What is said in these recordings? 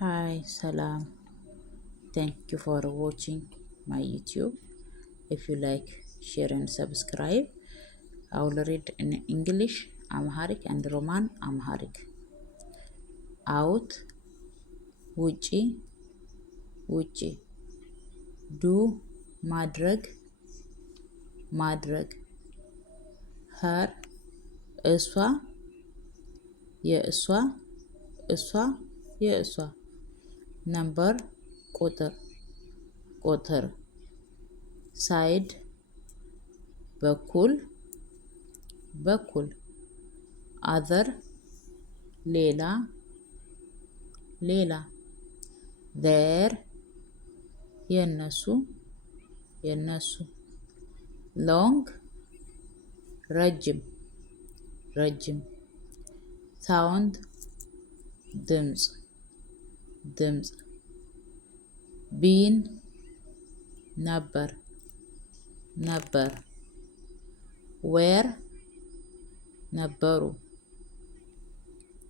Hi, Salam. Thank you for watching my YouTube. If you like, share and subscribe. I will read in English, Amharic and Roman Amharic. Out, ውጪ ውጪ ዱ ማድረግ ማድረግ her እሷ የእሷ እሷ የእሷ number ቁጥር ቁጥር side በኩል በኩል other ሌላ ሌላ their የነሱ የነሱ long ረጅም ረጅም sound ድምጽ ድምጽ been ነበር ነበር were ነበሩ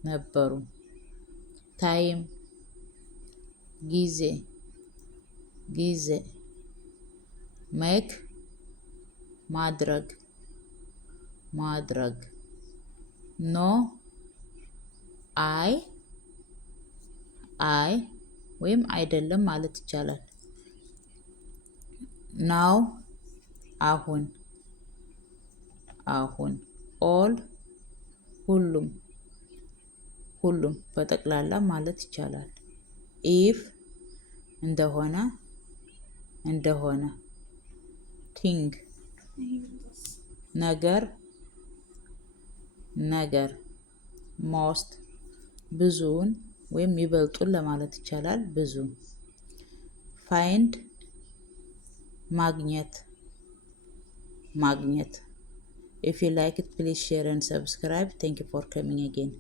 ነበሩ time ጊዜ ጊዜ make ማድረግ ማድረግ no አይ ወይም አይደለም ማለት ይቻላል now አሁን አሁን all ሁሉም ሁሉም በጠቅላላ ማለት ይቻላል if እንደሆነ እንደሆነ thing ነገር ነገር most ብዙውን ወይም ይበልጡን ለማለት ይቻላል ብዙ find ማግኘት ማግኘት if you like it please share and subscribe thank you for coming again